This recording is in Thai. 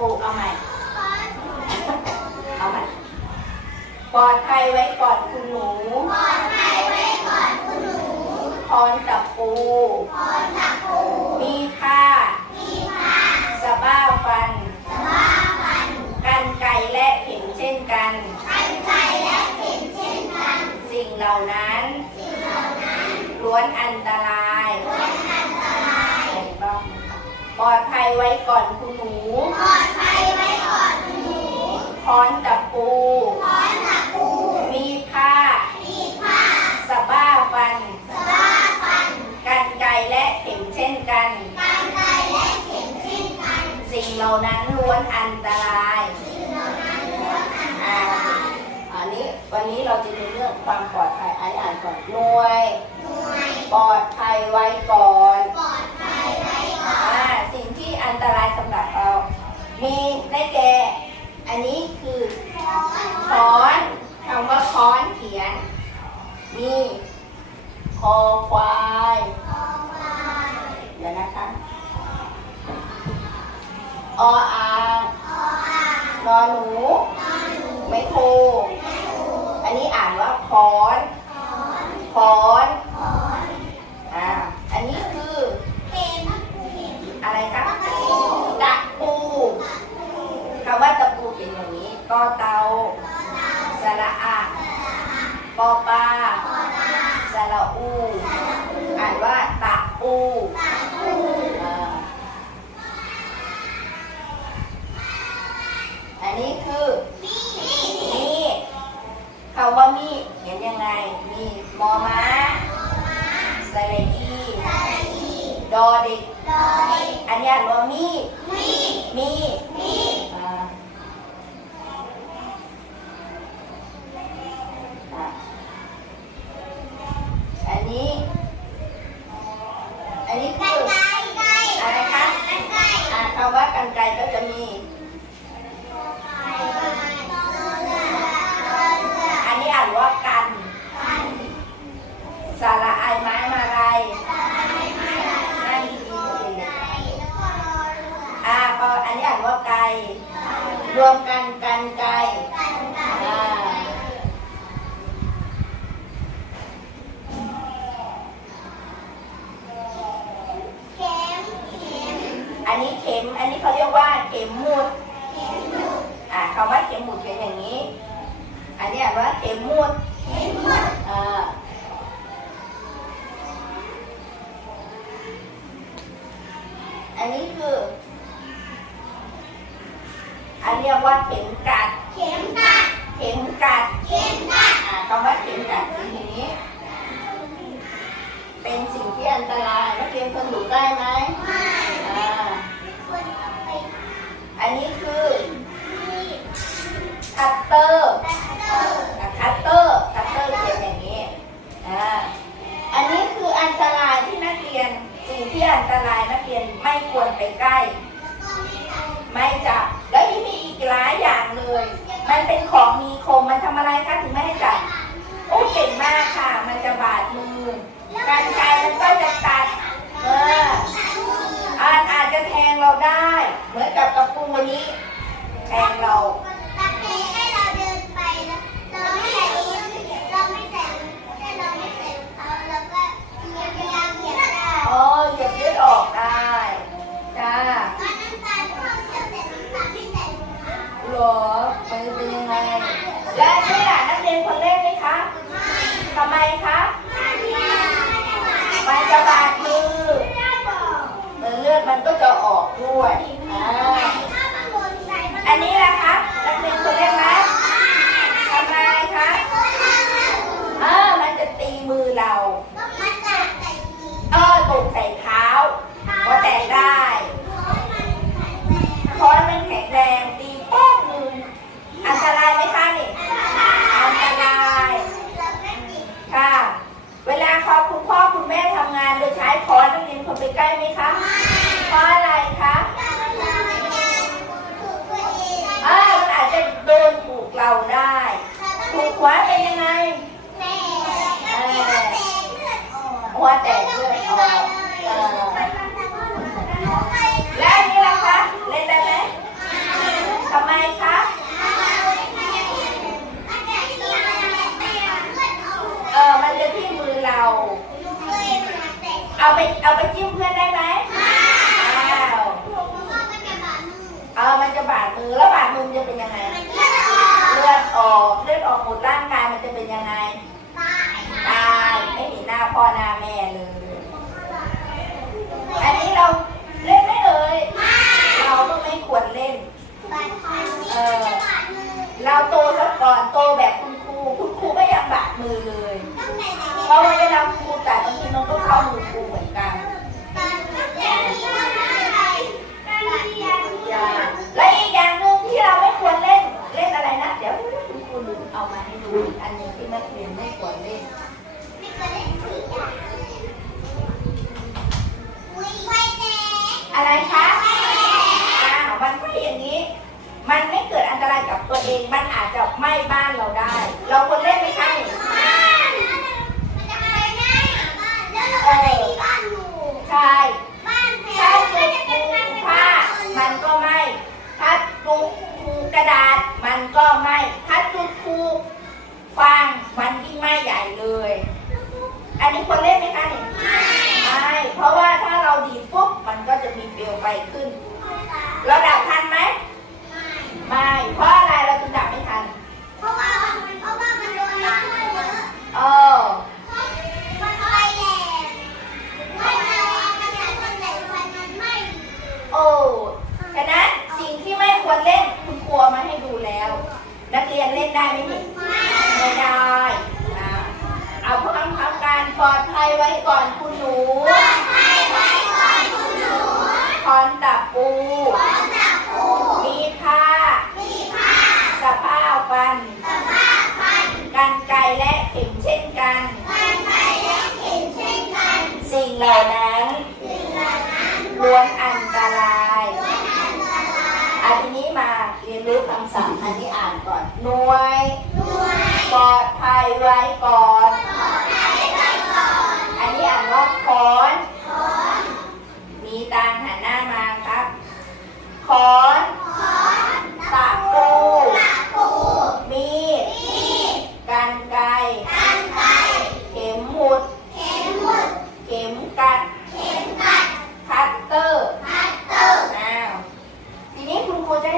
ปูเอาใหม่ เอาใหม่ ปลอดภัยไว้ก่อนคุณหนู ปลอดภัยไว้ก่อนคุณหนู คอนตะปูขอตะปู มีผ้า มีผ้า สะบ้าฟัน สว่าฟัน กันไกรและเข็มเช่นกัน กันไกรและเข็มเช่นกัน สิ่งเหล่านั้น สิ่งเหล่านั้น ล้วนอันตราย ล้วนอันตราย เห็นบ้างนะคะ ปลอดภัยไว้ก่อนคุณหนู ปลอดภัยไว้ก่อนคุณหนูคอนตะปูขอตะปู มีผ้า มีผ้าสะบ้าฟันสว่าฟัน กันไกรและเข็มเช่นกัน กันไกรและเข็มเช่นกัน สิ่งเหล่านั้นล้วนอันตรายสิ่งเหล่านั้นล้วนอันตอ่ารายอันนี้วันนี้เราจะเรียนเรื่องความปลอดภัยอันนี้อ่านก่อนหน่วยหน่วย ปลอดภัยไว้ก่อน ปลอด ค้อนคำว่าค้อนเขียนมีคอควายเดี๋ยวนะคะออ่างนอหนู ไม่โคอันนี้อ่านว่าค้อนค้อนอ่าอันนี้คืออะไรคะตะปูคำว่าตะปูเขียนอย่างนี้กอเตาสระอะปอปลาสระ อูอ่านว่าตะปูอ่าอันนี้คือมีดคำว่ามีดเขียนยังไง มีมอม้าสระอีดอเด็กอันนี้อ่านว่ามีดมีดอ่าอะอันนี้ อันนี้คืออะไรคะอ่าคำว่ากันไกรก็จะมี อันนี้อ่านว่ากันสาระไอายไม้มาลายนั่นดีอ่าก็อันนี้อ่านว่าไกรรวมกันกันไกรอ่า อันนี้เข็ม อันนี้เขาเรียกว่าเข็มหมุดอ่าคำว่าเข็มหมุดเป็นอย่างนี้ อันนี้อ่านว่าเข็มหมุดอ่าอันนี้คือ อันเรียกว่าเข็มกัด เข็มกัดอ่าคำว่าเข็มกัดคืออย่างนี้ เป็นสิ่งที่อันตรายนักเรียนคนอยู่ใกล้ไหมอ่า ไม่ควรไปใกล้ ไม่จับ แล้วนี่มีอีกหลายอย่างเลย มันเป็นของมีคมมันทำอะไรคะถึงไม่ให้จับ โอ้เก่งมากค่ะ มันจะบาดมือการไกลมันก็จะตัด เอออาจอาจจะแทงเราได้ เหมือนกับกระปุกวันนี้แทงเรา คะมันจะบาดมือเออเลือดมันก็จะออกด้วยอ่าอันนี้ล่ะคะนักเรียนคนเล่นไหมทำไมคะเออมันจะตีมือเรา เออตกใส่เท้าก็แตกได้เพราะมันแข็งแรงตีแป้งหนึ่งอันตรายไหมคะนี่ อันตราย ค่ะ เวลาเขาคุณพ่อคุณแม่ทำงานโดยใช้ค้อนนักเรียนคน ไปใกล้ไหมคะ ไปเอาไปจิ้มเพื่อนได้ไหมอ้าวเออมันจะบาดมือแล้วบาดมือจะเป็นยังไง เลือดออกเลือดออกหมดร่าง เอามาให้ดูอีกอันหนึ่งที่นักเรียนไม่ควรเล่นไม่เคยเล่นสีอะอุ้ยไฟแดงอะไรคะอ้าวมันไม่อย่างนี้ มันไม่เกิดอันตรายกับตัวเอง มันอาจจะไหม้บ้านเราได้ เราควรเล่นไหมคะนี่บ้านมันจะไปง่ายอะบ้านเราก็ไม่มีบ้านอใช่บ้านแพถ้างจุดคูผ้ามันก็ไหม้ถ้าจุดคูกระดาษมันก็ไหม้ถ้าจุดคูฟาง มันยิ่งไหม้ใหญ่เลย อั นนี้ควรเล่นไหมคะนี่ไม่เพราะว่าถ้าเราดีดปุ๊บมันก็จะมีเปลวไฟขึ้นเราดับทันไหมไม่เพราะอะไรเราถึงดับไม่ทันเพราะว่ามันเพราะว่ามันโดนน้ำเยอะเออมันไฟแดงไฟแดงมันจะคนไหนไฟมันไหม้โอ้ฉะนั้นสิ่งที่ไม่ควรเล่นคุณครูเอามาให้ดูแล้ว นักเรียนเล่นได้ไหมนี่ไม่ได้ ปลอดภัยไว้ก่อนคุณหนู คอนตะปู มีผ้า สภาพฟัน กันไกรและเข็มเช่นกัน สิ่งเหล่านั้นล้วนอันตรายอันนี้มาเรียนรู้คำศัพท์อันนี้อ่านก่อนหน่วย ปลอดภัยไว้ก่อนไขอน มีตาหันหน้ามาครับ ขอน